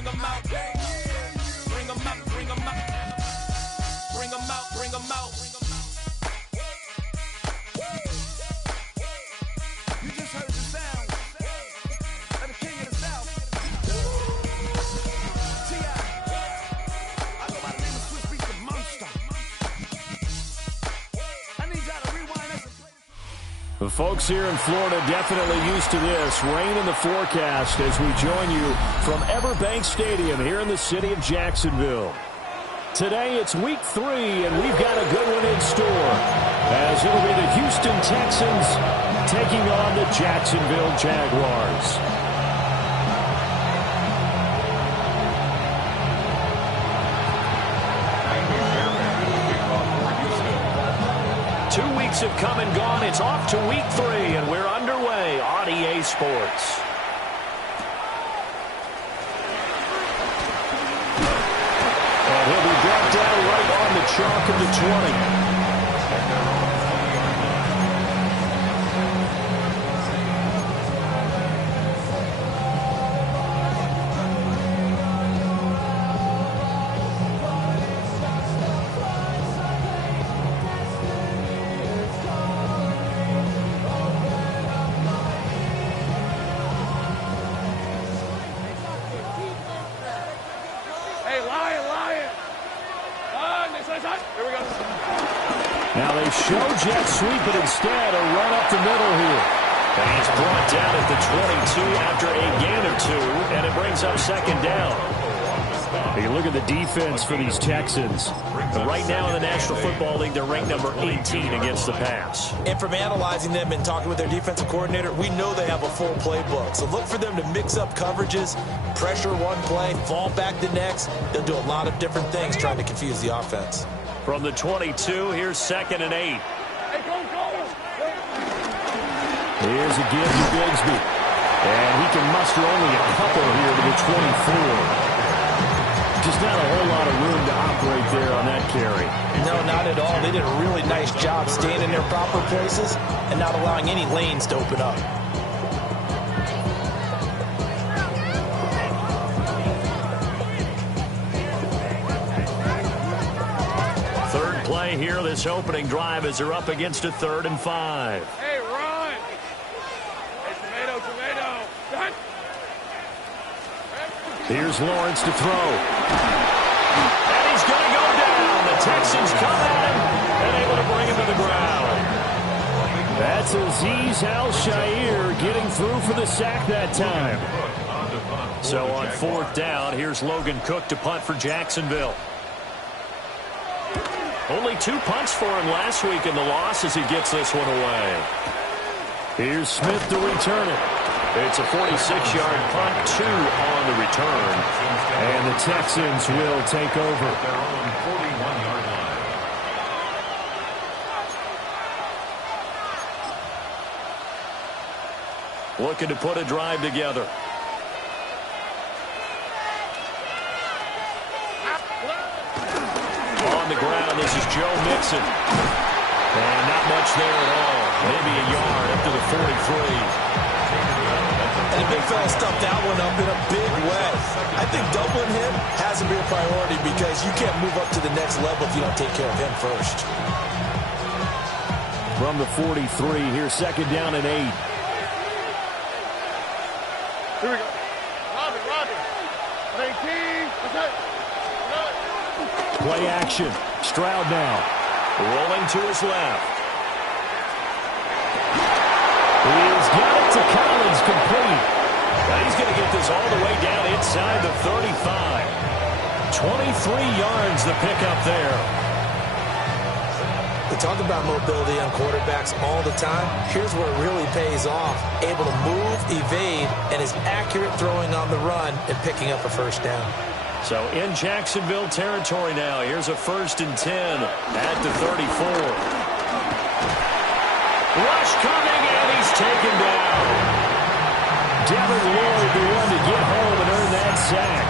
bring them out. Bring them out, bring them out. Bring them out, bring them out. You just heard the sound of the king of the South. T.I. I go by the name of Swiss Beats the Monster. I need y'all to rewind this. The folks here in Florida definitely used to this. Rain in the forecast as we join you from Everbank Stadium here in the city of Jacksonville. Today it's week 3, and we've got a good one in store, as it'll be the Houston Texans taking on the Jacksonville Jaguars. Have come and gone. It's off to week 3, and we're underway on EA Sports. And he'll be brought down right on the chalk of the 20. Now they show jet sweep, but instead a run up the middle here. And he's brought down at the 22 after a gain of 2, and it brings up second down. You look at the defense for these Texans. Right now in the National Football League, they're ranked number 18 against the pass. And from analyzing them and talking with their defensive coordinator, we know they have a full playbook. So look for them to mix up coverages, pressure one play, fall back the next. They'll do a lot of different things trying to confuse the offense. From the 22, here's 2nd and 8. Here's a give to Bigsby. And he can muster only a couple here to the 24. Just not a whole lot of room to operate there on that carry. No, not at all. They did a really nice job staying in their proper places and not allowing any lanes to open up. Third play here, this opening drive, as they're up against a 3rd and 5. Hey, run! Hey, tomato. Done. Here's Lawrence to throw. And he's going to go down. The Texans come at him and able to bring him to the ground. That's Azeez Al-Shaair getting through for the sack that time. So on 4th down, here's Logan Cook to punt for Jacksonville. Only 2 punts for him last week in the loss as he gets this one away. Here's Smith to return it. It's a 46-yard punt, 2 on the return. And the Texans will take over. Their own 41-yard line. Looking to put a drive together. On the ground, this is Joe Mixon. And not much there at all. Maybe a yard up to the 43. And the big fella stuffed that one up in a big way. I think doubling him has to be a priority because you can't move up to the next level if you don't take care of him first. From the 43, here's 2nd down and 8. Here we go. Robbie. 18. Play action. Stroud now. Rolling to his left. He's got it to Collins, complete. Now he's going to get this all the way down inside the 35. 23 yards the pickup there. We talk about mobility on quarterbacks all the time. Here's where it really pays off. Able to move, evade, and is accurate throwing on the run and picking up a first down. So in Jacksonville territory now. Here's a 1st and 10 at the 34. Rush coming, and he's taken down. Devin Lloyd, the one to get home and earn that sack.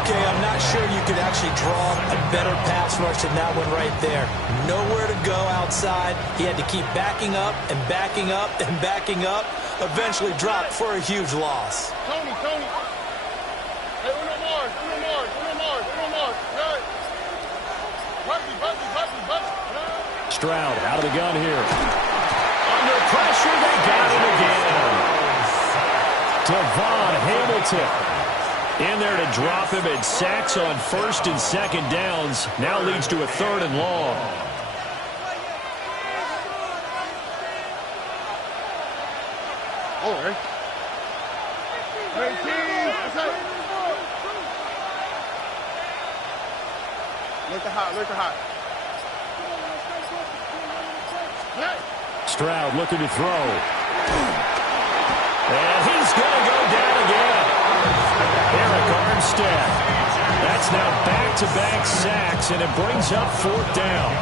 Okay, I'm not sure you could actually draw a better pass rush than that one right there. Nowhere to go outside. He had to keep backing up and backing up and backing up. Eventually dropped for a huge loss. Tony. Stroud out of the gun here. Under pressure, they got him again. Devon Hamilton in there to drop him, and sacks on 1st and 2nd downs. Now leads to a 3rd and long. All right. Look hot. Stroud looking to throw. And he's going to go down again. Eric Armstead. That's now back-to-back sacks, and it brings up 4th down.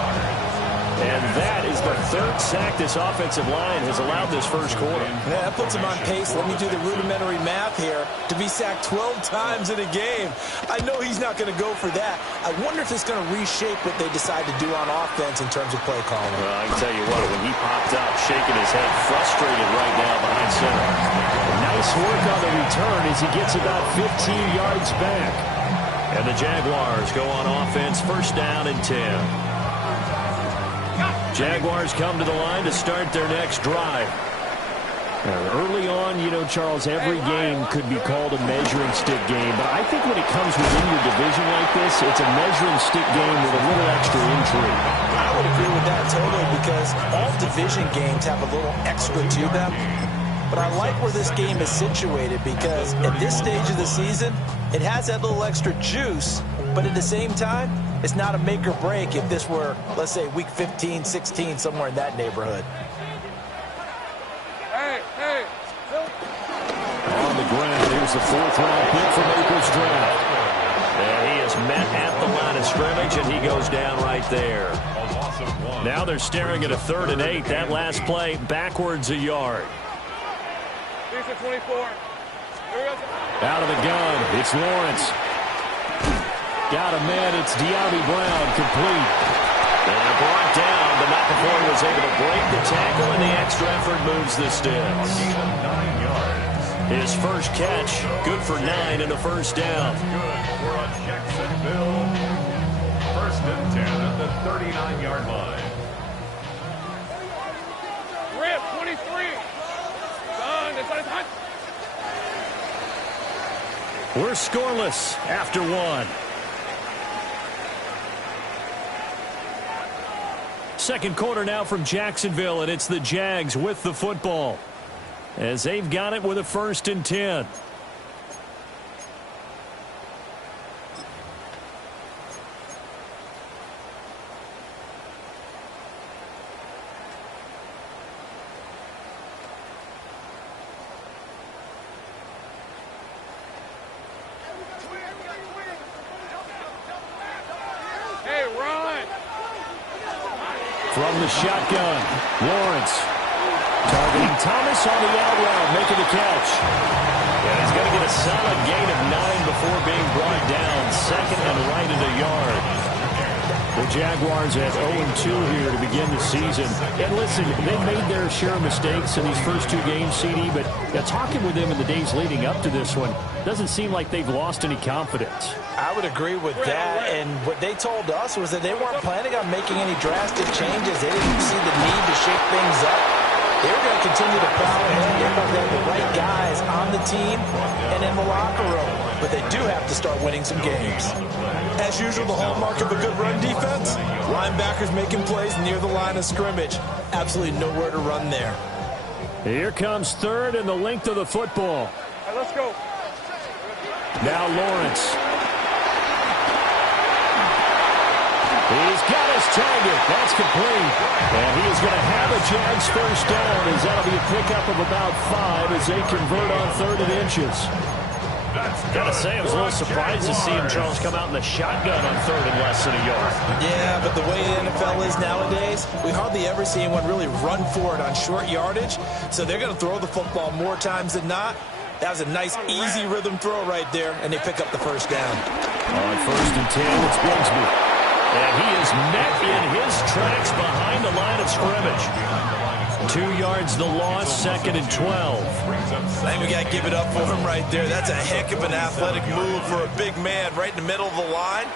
And that is the 3rd sack this offensive line has allowed this first quarter. Yeah, that puts him on pace. Let me do the rudimentary math here. To be sacked 12 times in a game. I know he's not going to go for that. I wonder if it's going to reshape what they decide to do on offense in terms of play calling. Well, I can tell you what, when he popped up, shaking his head, frustrated right now behind center. Nice work on the return as he gets about 15 yards back. And the Jaguars go on offense, 1st down and 10. Jaguars come to the line to start their next drive. Early on, you know, Charles, every game could be called a measuring stick game. But I think when it comes within your division like this, it's a measuring stick game with a little extra intrigue. I would agree with that totally, because all division games have a little extra to them. But I like where this game is situated, because at this stage of the season, it has that little extra juice. But at the same time, it's not a make or break if this were, let's say, week 15, 16, somewhere in that neighborhood. On the ground, here's the 4th-round pick from April's draft. And he is met at the line of scrimmage, and he goes down right there. Now they're staring at a 3rd and 8. That last play, backwards a yard. 24. Out of the gun, it's Lawrence. Got a man, it's De'Ami Brown, complete. And brought down, but not before he was able to break the tackle, and the extra effort moves the sticks. 9 yards. His first catch, good for 9 in the 1st down. Good for a Jacksonville 1st and 10 at the 39-yard line. Rip, 23. We're scoreless after 1. Second quarter now from Jacksonville, and it's the Jags with the football as they've got it with a 1st and 10. From the shotgun, Lawrence targeting Thomas on the out route, making the catch. And he's going to get a solid gain of 9 before being brought down. 2nd and right at a yard. The Jaguars at 0-2 here to begin the season. And listen, they made their share of mistakes in these first 2 games, CD, but talking with them in the days leading up to this one, doesn't seem like they've lost any confidence. I would agree with that, and what they told us was that they weren't planning on making any drastic changes. They didn't see the need to shake things up. They were going to continue to plow ahead. They want to have the right guys on the team and in the locker room, but they do have to start winning some games. As usual, the hallmark of a good run defense, linebackers making plays near the line of scrimmage. Absolutely nowhere to run there. Here comes 3rd and the length of the football. All right, let's go. Now Lawrence. He's got his target. That's complete. And he is going to have a Jags 1st down, as that'll be a pickup of about 5 as they convert on 3rd and inches. Gotta say, I was a little surprised to see him, Charles, come out in the shotgun on 3rd and less than a yard. Yeah, but the way the NFL is nowadays, we hardly ever see anyone really run for it on short yardage. So they're going to throw the football more times than not. That was a nice, easy rhythm throw right there, and they pick up the 1st down. On 1st and 10, it's Bigsby. And he is met in his tracks behind the line of scrimmage. 2 yards the loss, 2nd and 12. I think we got to give it up for him right there. That's a heck of an athletic move for a big man right in the middle of the line.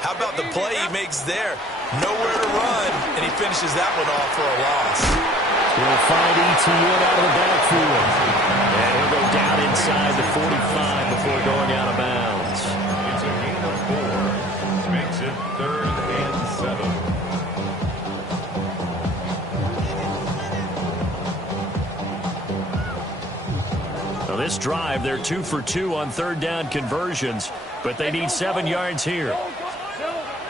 How about the play he makes there? Nowhere to run, and he finishes that one off for a loss. He'll find ETN out of the backfield. And he'll go down inside the 45 before going out of bounds. It's a gain of 4. Makes it 3rd and 7. Now this drive, they're 2 for 2 on 3rd down conversions, but they need 7 yards here.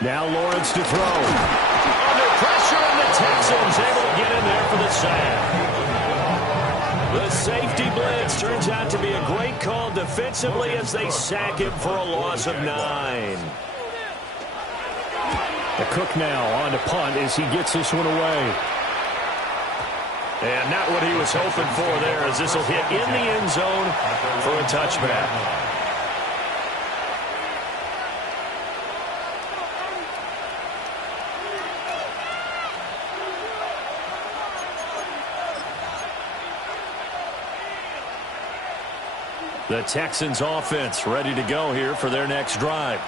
Now Lawrence to throw. Under pressure, and the Texans able to get in there for the sack. The safety blitz turns out to be a great call defensively as they sack him for a loss of 9. The Cook now on to punt as he gets this one away. And not what he was hoping for there, as this will hit in the end zone for a touchback. The Texans offense ready to go here for their next drive.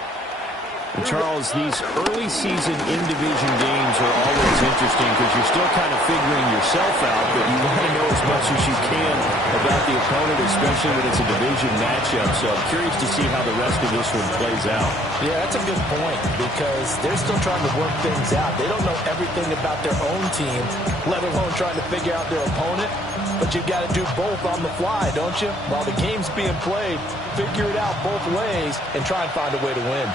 And Charles, these early season in-division games are always interesting because you're still kind of figuring yourself out, but you want to know as much as you can about the opponent, especially when it's a division matchup. So I'm curious to see how the rest of this one plays out. Yeah, that's a good point because they're still trying to work things out. They don't know everything about their own team, let alone trying to figure out their opponent. But you've got to do both on the fly, don't you? While the game's being played, figure it out both ways and try and find a way to win.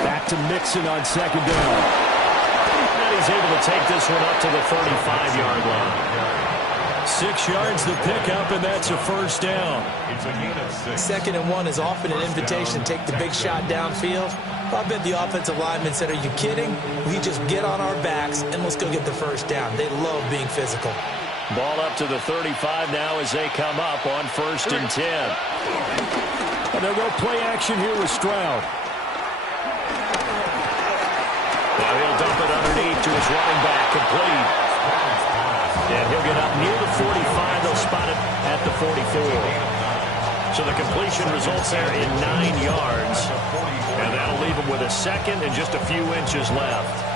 Back to Mixon on 2nd down. And he's able to take this one up to the 35-yard line. 6 yards the pickup, and that's a 1st down. It's a gain of 6. 2nd and 1 is often an invitation to take the big shot downfield. I bet the offensive lineman said, are you kidding? We just get on our backs and let's go get the 1st down. They love being physical. Ball up to the 35 now as they come up on 1st and 10. And they'll go play action here with Stroud. Now he'll dump it underneath to his running back, complete. And he'll get up near the 45. They'll spot it at the 44. So the completion results there in 9 yards. And that'll leave him with a 2nd and just a few inches left.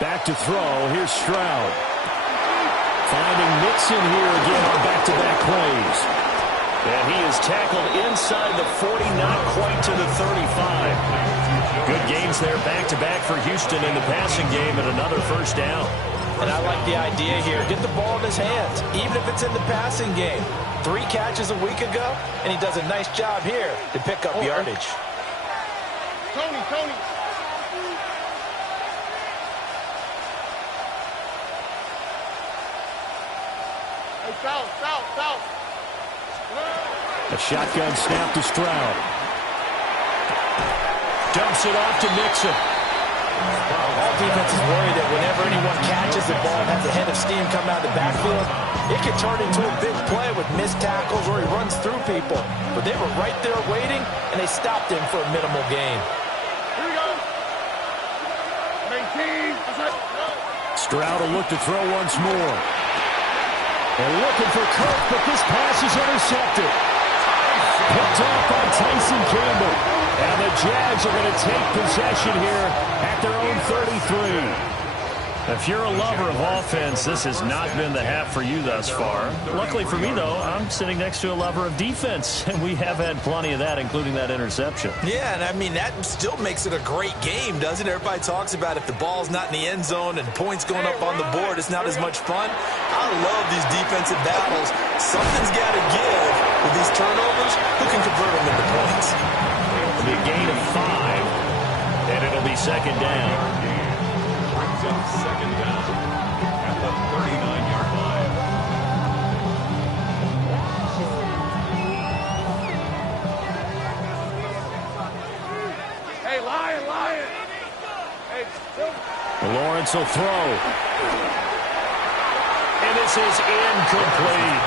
Back to throw. Here's Stroud. Finding Mixon here again on back-to-back plays. And he is tackled inside the 40, not quite to the 35. Good gains there back-to-back for Houston in the passing game and another 1st down. And I like the idea here. Get the ball in his hands, even if it's in the passing game. 3 catches a week ago, and he does a nice job here to pick up yardage. Tony. South. A shotgun snap to Stroud. Dumps it off to Mixon. All defenses worry that whenever anyone catches the ball and has a head of steam come out of the backfield, it can turn into a big play with missed tackles or he runs through people. But they were right there waiting, and they stopped him for a minimal gain. Here we go. 19. Stroud will look to throw once more. They're looking for Cook, but this pass is intercepted. Picked off by Tyson Campbell. And the Jags are going to take possession here at their own 33. If you're a lover of offense, this has not been the half for you thus far. Luckily for me, though, I'm sitting next to a lover of defense, and we have had plenty of that, including that interception. Yeah, and I mean, that still makes it a great game, doesn't it? Everybody talks about if the ball's not in the end zone and points going up on the board, it's not as much fun. I love these defensive battles. Something's got to give with these turnovers. Who can convert them into points? It'll be a gain of 5, and it'll be 2nd down. 2nd down at the 39-yard line. Hey, Lion. Hey, Lawrence will throw. And this is incomplete.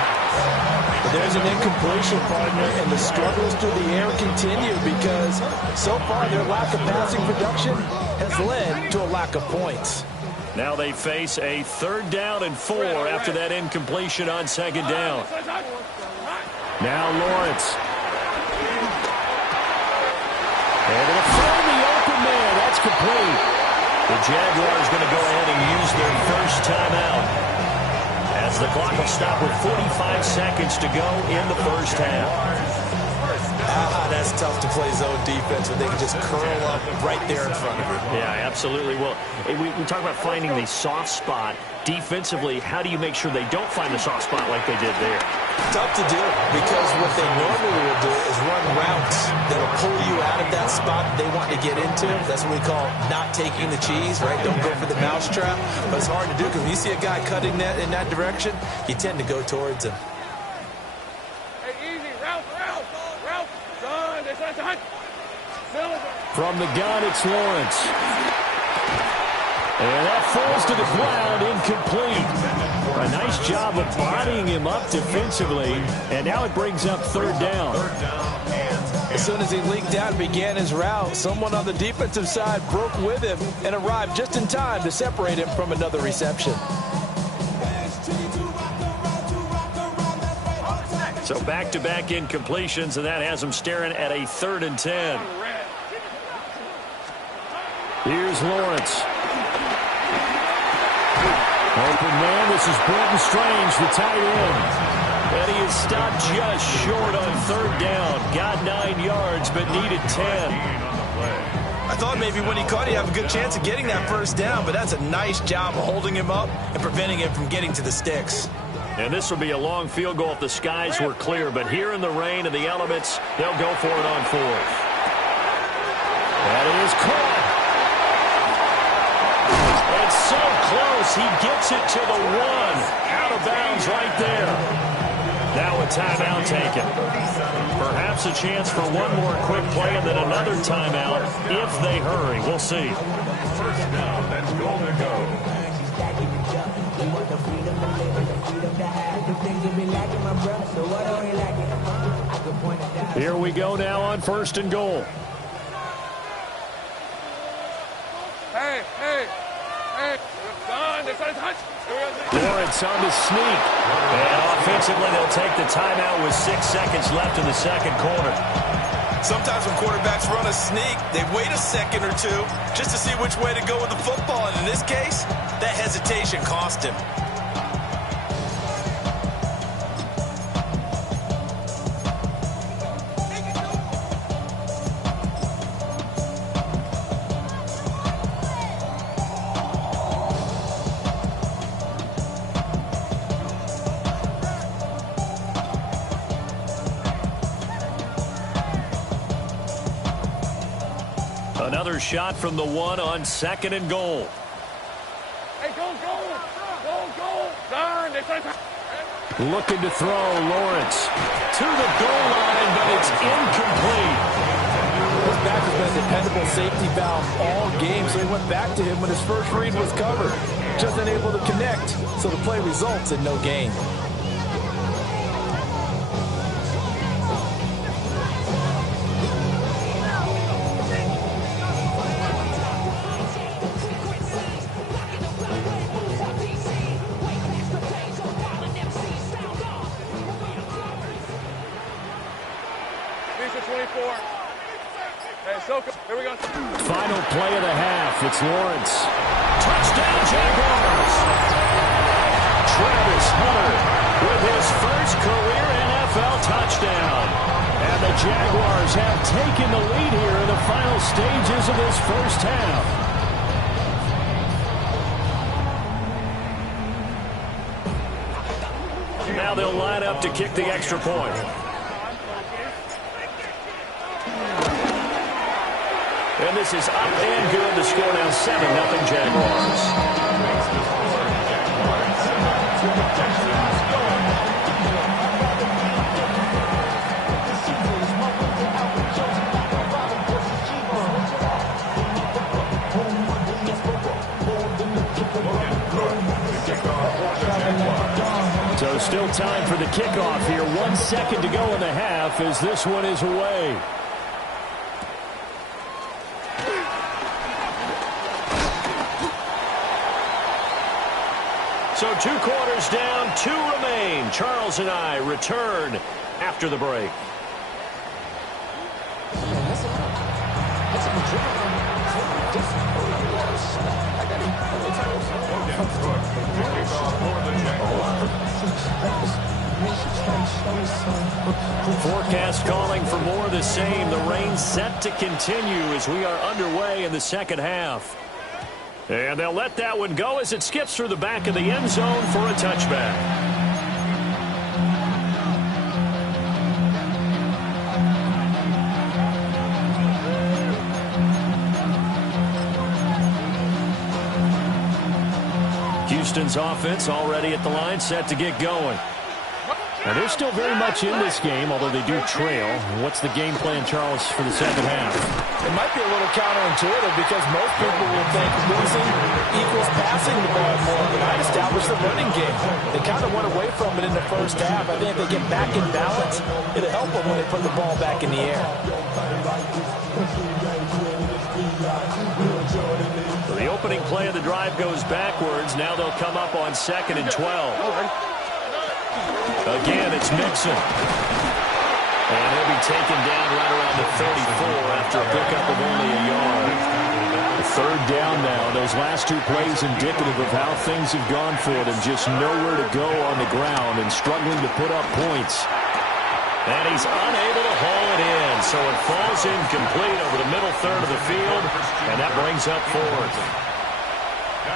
But there's an incompletion, partner, and the struggles through the air continue because so far their lack of passing production has led to a lack of points. Now they face a 3rd down and 4 after that incompletion on 2nd down. Now Lawrence. And it'll find the open man. That's complete. The Jaguars going to go ahead and use their first timeout, as the clock will stop with 45 seconds to go in the first half. That's tough to play zone defense when they can just curl up right there in front of you. Yeah, absolutely. Well, we talk about finding the soft spot. Defensively, how do you make sure they don't find the soft spot like they did there? Tough to do, because what they normally will do is run routes that'll pull you out of that spot they want to get into. That's what we call not taking the cheese, right? Don't go for the mousetrap. But it's hard to do because when you see a guy cutting that in that direction, you tend to go towards him. Hey, easy. Route. Son, this is hunt. From the gun, it's Lawrence. And that falls to the ground, incomplete. A nice job of bodying him up defensively, and now it brings up 3rd down. As soon as he leaked out and began his route, someone on the defensive side broke with him and arrived just in time to separate him from another reception. So back-to-back incompletions, and that has him staring at a 3rd and 10. Here's Lawrence. Open man, this is Brenton Strange, the tight end. And he is stopped just short on 3rd down. Got 9 yards, but needed 10. I thought maybe when he caught, he'd have a good chance of getting that first down, but that's a nice job of holding him up and preventing him from getting to the sticks. And this would be a long field goal if the skies were clear, but here in the rain and the elements, they'll go for it on 4th. That is caught. It's so close, he gets it to the 1. Out of bounds right there. Now a timeout taken. Perhaps a chance for one more quick play and then another timeout if they hurry. We'll see. First down and goal to go. Here we go now on 1st and goal. Hey. Son, this is hunt. Lawrence on the sneak. And offensively, they'll take the timeout with 6 seconds left in the 2nd quarter. Sometimes when quarterbacks run a sneak, they wait a second or two just to see which way to go with the football. And in this case, that hesitation cost him. Another shot from the 1 on 2nd and goal. Hey, go. Son, this is hunt. Looking to throw, Lawrence to the goal line, but it's incomplete. This back has been a dependable safety valve all game, so he went back to him when his first read was covered. Just unable to connect, so the play results in no gain. Here we go. Final play of the half. It's Lawrence. Touchdown, Jaguars. Travis Hunter with his first career NFL touchdown. And the Jaguars have taken the lead here in the final stages of this first half. Now they'll line up to kick the extra point. And this is up and good. The score now 7-0 Jaguars. So Still time for the kickoff here. 1 second to go in the half as this one is away. So 2 quarters down, 2 remain. Charles and I return after the break. Forecast calling for more of the same. The rain set to continue as we are underway in the second half. And they'll let that one go as it skips through the back of the end zone for a touchback. Houston's offense already at the line, set to get going. And they're still very much in this game, although they do trail. What's the game plan, Charles, for the second half? It might be a little counterintuitive because most people will think losing equals passing the ball more. But I established the running game. They kind of went away from it in the first half. I think if they get back in balance, it'll help them when they put the ball back in the air. The opening play of the drive goes backwards. Now they'll come up on 2nd and 12. Again, it's Mixon. And he'll be taken down right around the 34 after a pickup of only a yard. 3rd down now. Those last 2 plays indicative of how things have gone for them. Just nowhere to go on the ground and struggling to put up points. And he's unable to haul it in. So it falls incomplete over the middle third of the field. And that brings up 4th.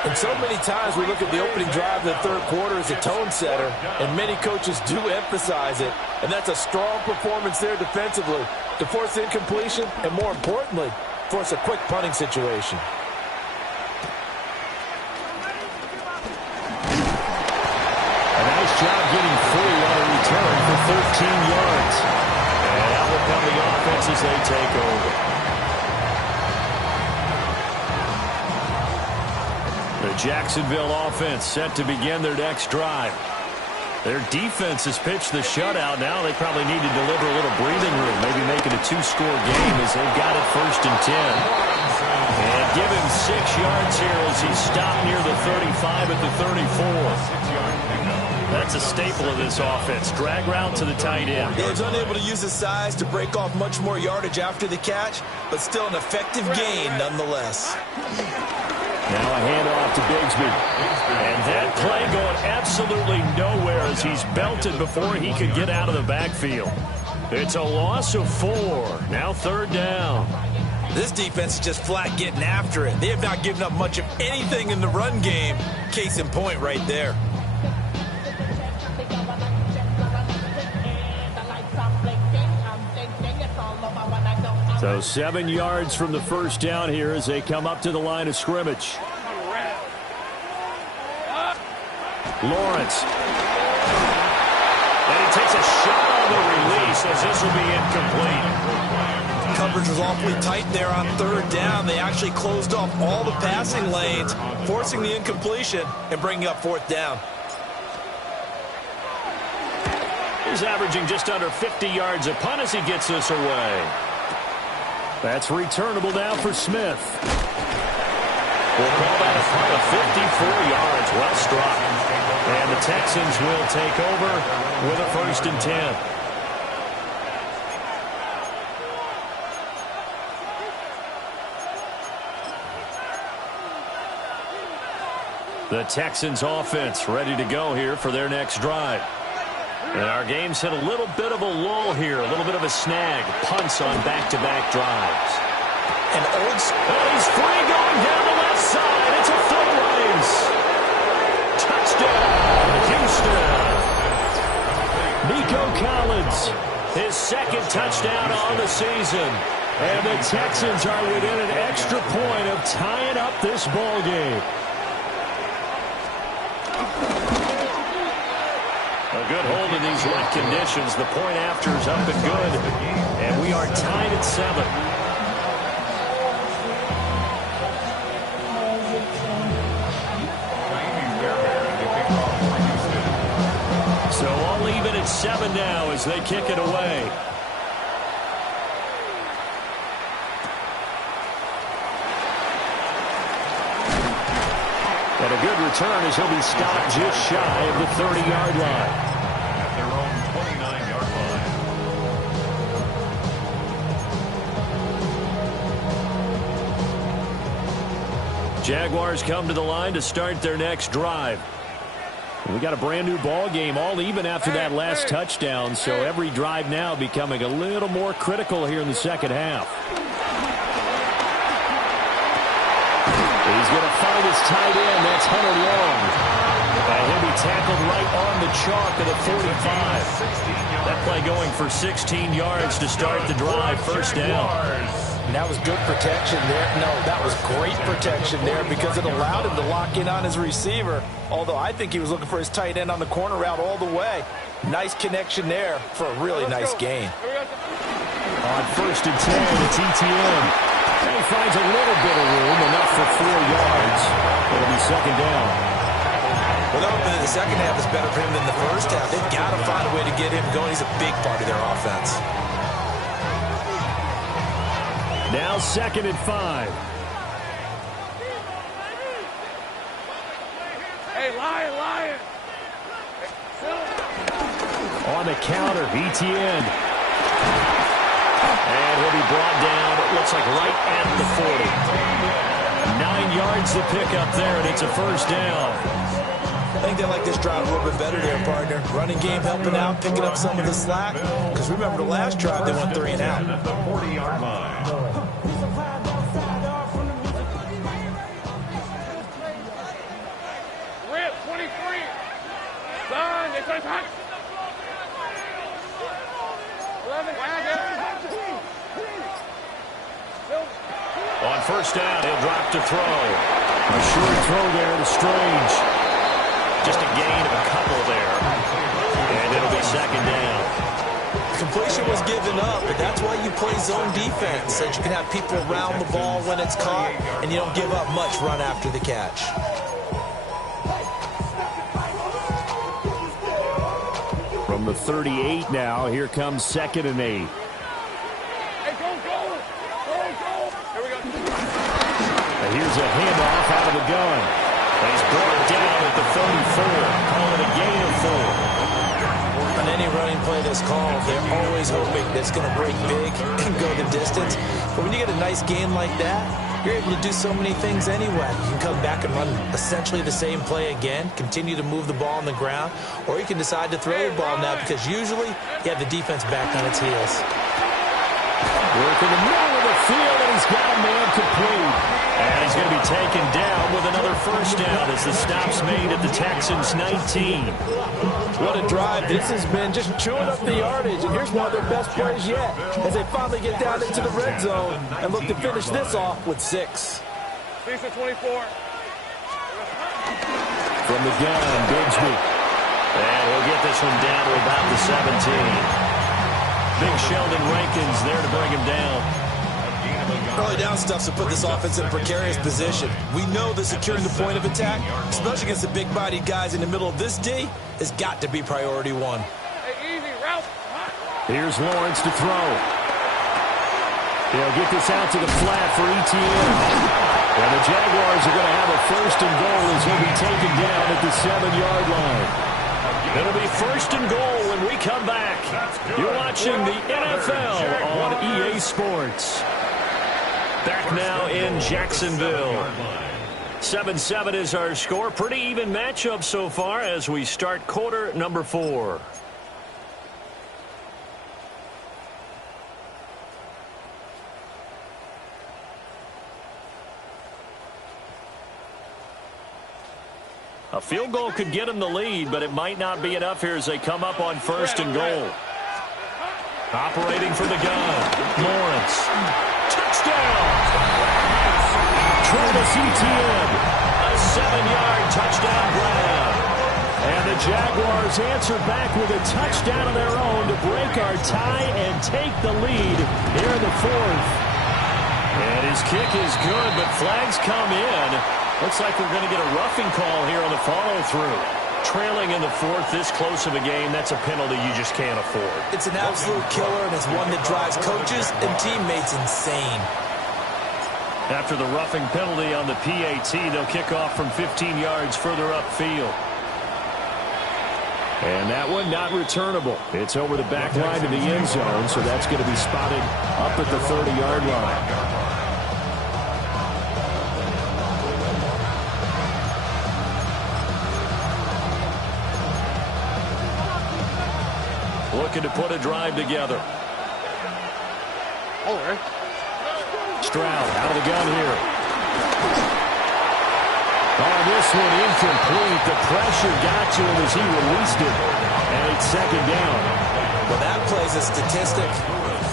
And so many times we look at the opening drive of the third quarter as a tone setter, and many coaches do emphasize it. And that's a strong performance there defensively to force incompletion and, more importantly, force a quick punting situation. A nice job getting free on a return for 13 yards. And out will come the offense as they take over. The Jacksonville offense set to begin their next drive. Their defense has pitched the shutout. Now they probably need to deliver a little breathing room, maybe make it a 2-score game as they've got it 1st and 10. And give him 6 yards here as he's stopped near the 35 at the 34. That's a staple of this offense. Drag route to the tight end. He was unable to use his size to break off much more yardage after the catch, but still an effective gain nonetheless. Now a handoff to Bigsby. And that play going absolutely nowhere as he's belted before he could get out of the backfield. It's a loss of 4. Now 3rd down. This defense is just flat getting after it. They have not given up much of anything in the run game. Case in point right there. So 7 yards from the first down here as they come up to the line of scrimmage. Lawrence. And he takes a shot on the release as this will be incomplete. Coverage was awfully tight there on 3rd down. They actually closed off all the passing lanes, forcing the incompletion and bringing up 4th down. He's averaging just under 50 yards a punt as he gets this away. That's returnable now for Smith. We'll call that a punt of 54 yards. Well struck. And the Texans will take over with a 1st and 10. The Texans offense ready to go here for their next drive. And our game's hit a little bit of a lull here, a little bit of a snag. Punts on back-to-back drives. And he's free going down the left side. It's a foot race. Touchdown, Houston. Nico Collins, his 2nd touchdown on the season. And the Texans are within an extra point of tying up this ball game. A good hold in these wet conditions. The point after is up and good. And we are tied at 7. So coming now as they kick it away. And a good return as he'll be stopped just shy of the 30-yard line. At their own 29-yard line. Jaguars come to the line to start their next drive. We got a brand new ball game, all even after that last touchdown, so every drive now becoming a little more critical here in the second half. He's going to find his tight end. That's Hunter Long. And he'll be tackled right on the chalk of the 45. That play going for 16 yards to start the drive. First down. And that was good protection there. No, that was great protection there because it allowed him to lock in on his receiver. Although I think he was looking for his tight end on the corner route all the way. Nice connection there for a really nice gain. On first and 10, it's ETN. And he finds a little bit of room, enough for 4 yards. It'll be second down. Well, they're hoping that the second half is better for him than the first half. They've got to find a way to get him going. He's a big part of their offense. Now second and 5. Hey, Lion. On the counter, ETN. And he'll be brought down, it looks like right at the 40. 9 yards to pick up there, and it's a first down. I think they like this drive a little bit better there, partner. Running game helping out, picking up some of the slack. Because remember, the last drive, they went 3 and out. At the 40-yard line. Rip, 23. Son, it's a touch. 11, On first down, he'll drop to throw. A short throw there to Strange. Just a gain of a couple there. And it'll be second down. Completion was given up, but that's why you play zone defense, so that you can have people around the ball when it's caught, and you don't give up much run after the catch. From the 38 now, here comes second and 8. Hey, go. Here we go. And here's a handoff out of the gun. And he's brought down at the 34. Call it a gain of 4. On any running play that's called, they're always hoping that it's going to break big and go the distance. But when you get a nice gain like that, you're able to do so many things anyway. You can come back and run essentially the same play again, continue to move the ball on the ground, or you can decide to throw the ball now because usually you have the defense back on its heels. Work in the middle of the field, and he's got a man complete. And he's going to be taken down with another first down as the stop's made at the Texans' 19. What a drive this has been, just chewing up the yardage. And here's one of their best plays yet as they finally get down into the red zone and look to finish this off with 6. 6 to 24. From the gun, Bigsby. And he'll get this one down to about the 17. Big Sheldon Rankins there to bring him down. Early down stuff to put this offense in a precarious position. We know that securing the point of attack, especially against the big-bodied guys in the middle of this D, has got to be priority 1. Hey, easy, Ralph. Here's Lawrence to throw. They'll get this out to the flat for ETN. And the Jaguars are going to have a first and goal as he'll be taken down at the 7-yard line. It'll be first and goal when we come back. You're watching the NFL on EA Sports. Back now in Jacksonville. 7-7 is our score. Pretty even matchup so far as we start quarter number 4. A field goal could get them the lead, but it might not be enough here as they come up on first and goal. Operating for the gun, Lawrence. Touchdown! Travis Etienne, a 7-yard touchdown grab. And the Jaguars answer back with a touchdown of their own to break our tie and take the lead here in the 4th. And his kick is good, but flags come in. Looks like we're going to get a roughing call here on the follow-through. Trailing in the fourth, this close of a game, that's a penalty you just can't afford. It's an absolute killer, and it's one that drives coaches and teammates insane. After the roughing penalty on the PAT, they'll kick off from 15 yards further upfield. And that one not returnable. It's over the back line to the end zone, so that's going to be spotted up at the 30-yard line. Looking to put a drive together. Stroud out of the gun here. Oh, this one incomplete. The pressure got to him as he released it. And it's second down. Well, that plays a statistic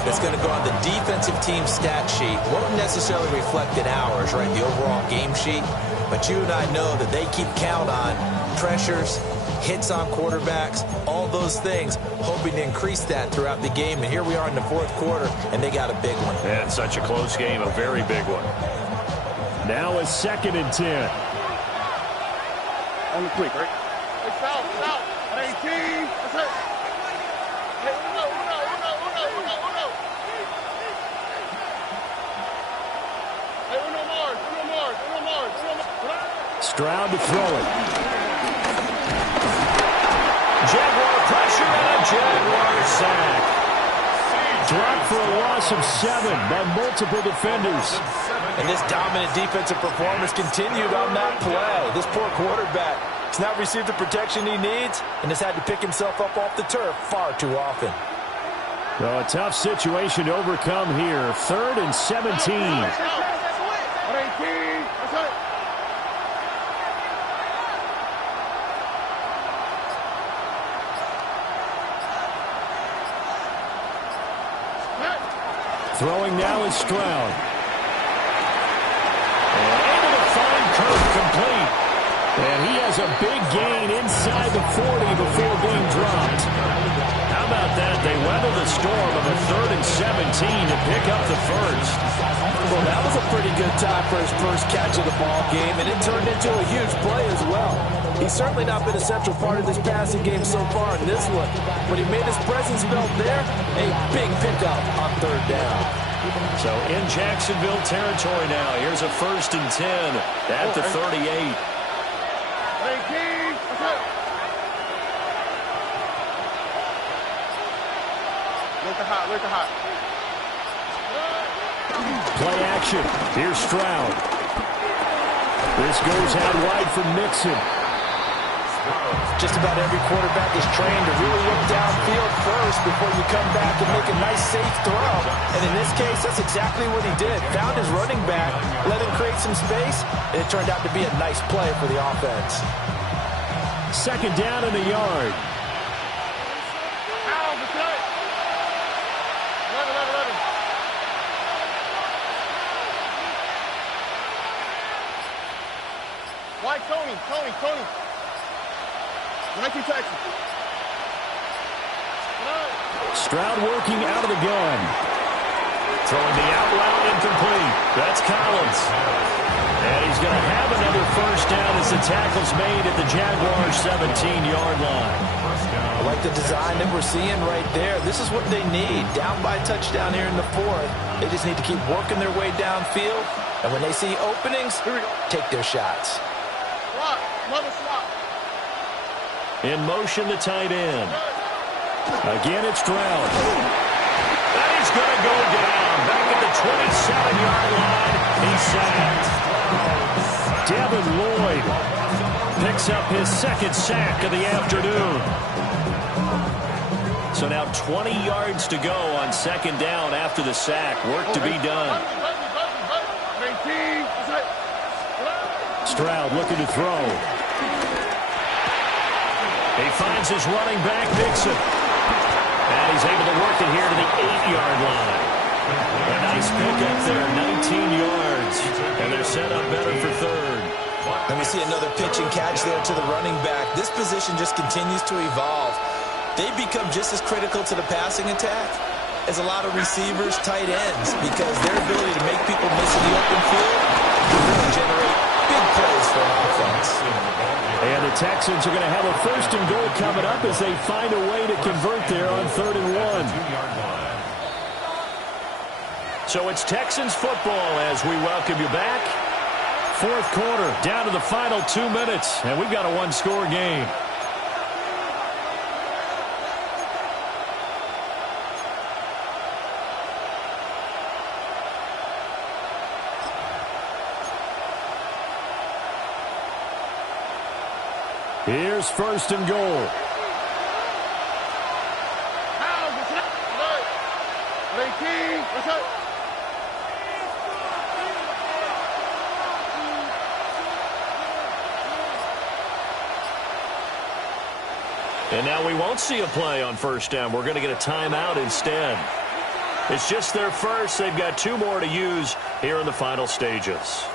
that's going to go on the defensive team stat sheet. Won't necessarily reflect in ours, right, the overall game sheet. But you and I know that they keep count on pressures, hits on quarterbacks, all those things, hoping to increase that throughout the game. And here we are in the fourth quarter, and they got a big one. Yeah, it's such a close game, a very big one. Now a 2nd and 10. On the quick, right? Hey, south, at 18. That's it. Hey, uno. Hey, uno Mars. Stroud to throw it. Jaguar pressure and a Jaguar sack. Dropped for a loss of 7 by multiple defenders. And this dominant defensive performance continued on that play. This poor quarterback has not received the protection he needs and has had to pick himself up off the turf far too often. Well, a tough situation to overcome here. 3rd and 17. Throwing now is Stroud. And able to find Kirk complete. And he has a big gain inside the 40 before being dropped. How about that? They weather the storm of a 3rd and 17 to pick up the first. Well, that was a pretty good time for his first catch of the ball game, and it turned into a huge play as well. He's certainly not been a central part of this passing game so far in this one, but he made his presence felt there. A big pickup on 3rd down. So in Jacksonville territory now. Here's a 1st and 10 at the 38. Look at hot. Play action. Here's Stroud. This goes out wide for Mixon. Just about every quarterback is trained to really look downfield first before you come back and make a nice, safe throw. And in this case, that's exactly what he did. Found his running back, let him create some space, and it turned out to be a nice play for the offense. 2nd down in the yard. White Tony. 19 Texans. Stroud working out of the gun. Throwing the out route incomplete. That's Collins. And he's going to have another 1st down as the tackle's made at the Jaguars' 17-yard line. I like the design that we're seeing right there. This is what they need. Down by a touchdown here in the 4th. They just need to keep working their way downfield. And when they see openings, take their shots. Another slot. In motion, the tight end. Again, it's Stroud. That is going to go down. Back at the 27-yard line. He's sacked. Devin Lloyd picks up his 2nd sack of the afternoon. So now 20 yards to go on 2nd down after the sack. Work to be done. Stroud looking to throw. He finds his running back, Mixon. And he's able to work it here to the 8-yard line. A nice pickup there, 19 yards. And they're set up better for 3rd. And we see another pitch and catch there to the running back. This position just continues to evolve. They become just as critical to the passing attack as a lot of receivers, tight ends, because their ability to make people miss in the open field can really generate big plays for an offense. And the Texans are going to have a first and goal coming up as they find a way to convert there on 3rd and 1. So it's Texans football as we welcome you back. 4th quarter, down to the final 2 minutes, and we've got a one-score game. Here's 1st and goal. And now we won't see a play on 1st down. We're going to get a timeout instead. It's just their first. They've got 2 more to use here in the final stages.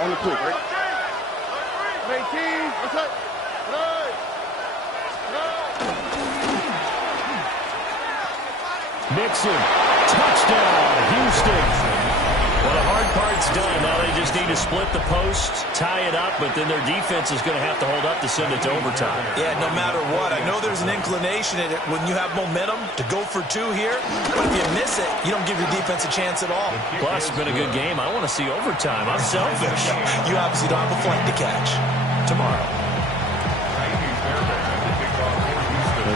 On the click, right? 18, what's up? Mixon, touchdown, Houston. Well, the hard part's done. Now they just need to split the post, tie it up, but then their defense is going to have to hold up to send it to overtime. Yeah, no matter what. I know there's an inclination in it when you have momentum to go for 2 here, but if you miss it, you don't give your defense a chance at all. Plus, it's been a good game. I want to see overtime. I'm selfish. You obviously don't have a flight to catch. Tomorrow.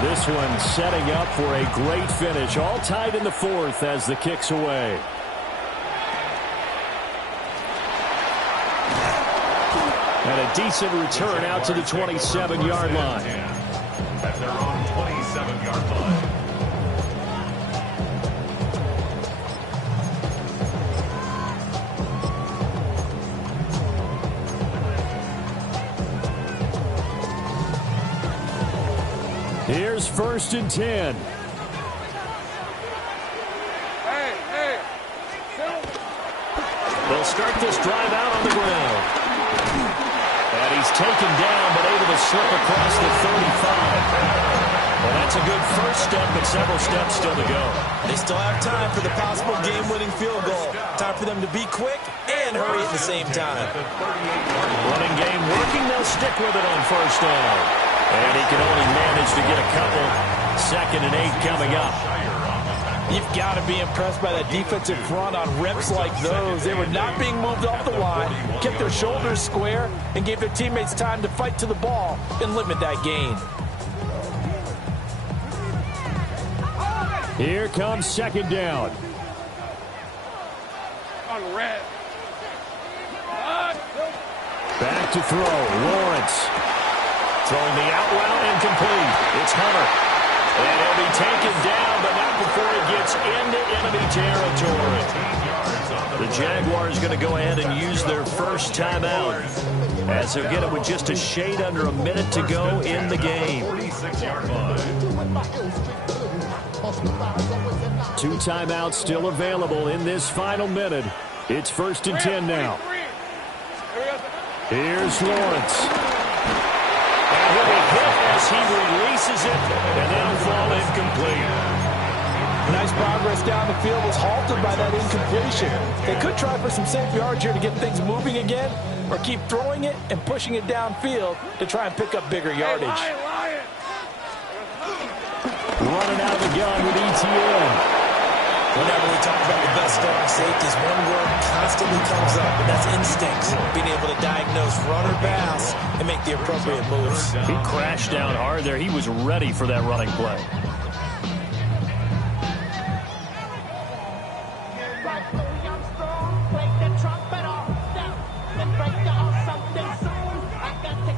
This one setting up for a great finish. All tied in the 4th as the kick's away. And a decent return out to the 27-yard line. At their own 27-yard line. Here's 1st and 10. They'll start this drive out on the ground. And he's taken down, but able to slip across the 35. Well, that's a good first step, but several steps still to go. They still have time for the possible game-winning field goal. Time for them to be quick and hurry at the same time. Running game working. They'll stick with it on 1st down. And he can only manage to get a couple. 2nd and 8 coming up. You've got to be impressed by that defensive front on reps like those. They were not being moved off the line, kept their shoulders square, and gave their teammates time to fight to the ball and limit that gain. Here comes 2nd down. Back to throw. Lawrence. Throwing the out route incomplete. It's Hunter. And he'll be taken down, but not before he gets into enemy territory. The Jaguars going to go ahead and use their first timeout, as they'll get it with just a shade under a minute to go in the game. 2 timeouts still available in this final minute. It's 1st and 10 now. Here's Lawrence. And he'll be hit as he releases it, and that'll fall incomplete. Nice progress down the field was halted by that incompletion. They could try for some safe yards here to get things moving again, or keep throwing it and pushing it downfield to try and pick up bigger yardage. Running out of the gun with ETN. Whenever we talk about the best starting safeties, one word constantly comes up, and that's instincts. Being able to diagnose run or pass and make the appropriate moves. He crashed down hard there. He was ready for that running play.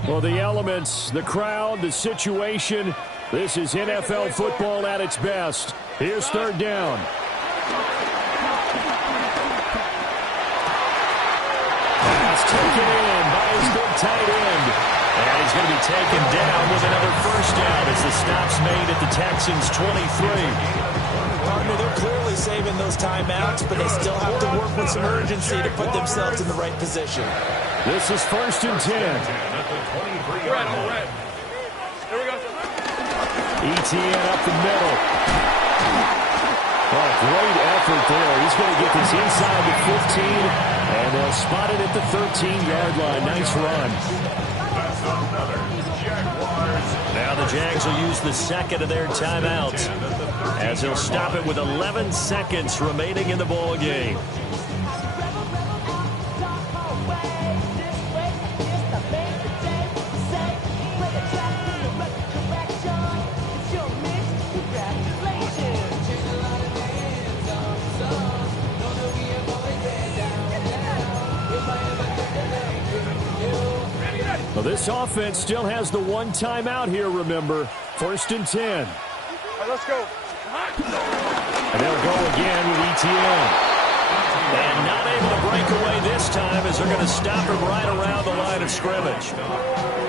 Well, the elements, the crowd, the situation, this is NFL football at its best. Here's 3rd down. Pass taken in by his big tight end. And he's going to be taken down with another 1st down as the stop's made at the Texans' 23. Partner, they're clearly saving those those timeouts, but they still have to work with some urgency to put themselves in the right position. This is 1st and 10. Red. Here we go. ETN up the middle. Oh, great effort there. He's going to get this inside the 15, and they'll spot it at the 13-yard line. Nice run. That's another Jaguars. Now the Jags will use the second of their timeouts as they'll stop it with 11 seconds remaining in the ball game. Well, this offense still has the one timeout here, remember. 1st and 10. All right, let's go. And they'll go again with ETN. And not able to break away this time as they're going to stop him right around the line of scrimmage.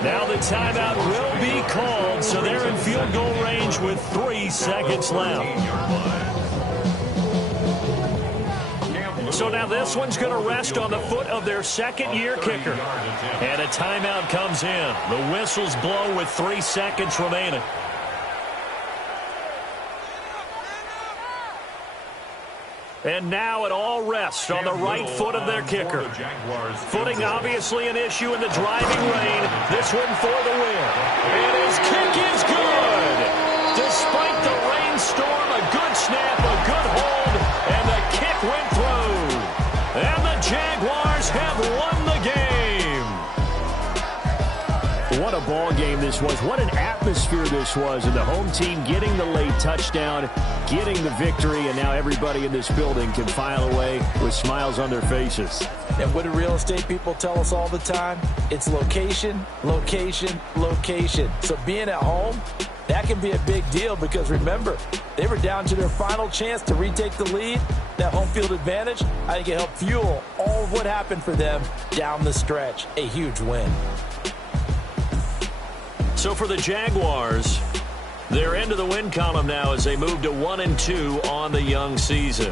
Now the timeout will be called, so they're in field goal range with 3 seconds left. So now this one's going to rest on the foot of their second-year kicker. And a timeout comes in. The whistles blow with 3 seconds remaining. And now it all rests on the right foot of their kicker. Footing obviously an issue in the driving rain. This one for the win. And his kick is good. Despite the rainstorm, a good snap, a good hold, and the kick went through. And the Jaguars have won the game. What a ball game this was. What an atmosphere this was. And the home team getting the late touchdown, getting the victory, and now everybody in this building can file away with smiles on their faces. And what do real estate people tell us all the time? It's location, location, location. So being at home, that can be a big deal because, remember, they were down to their final chance to retake the lead. That home field advantage, I think it helped fuel all of what happened for them down the stretch. A huge win. So for the Jaguars, they're into the win column now as they move to 1-2 on the young season.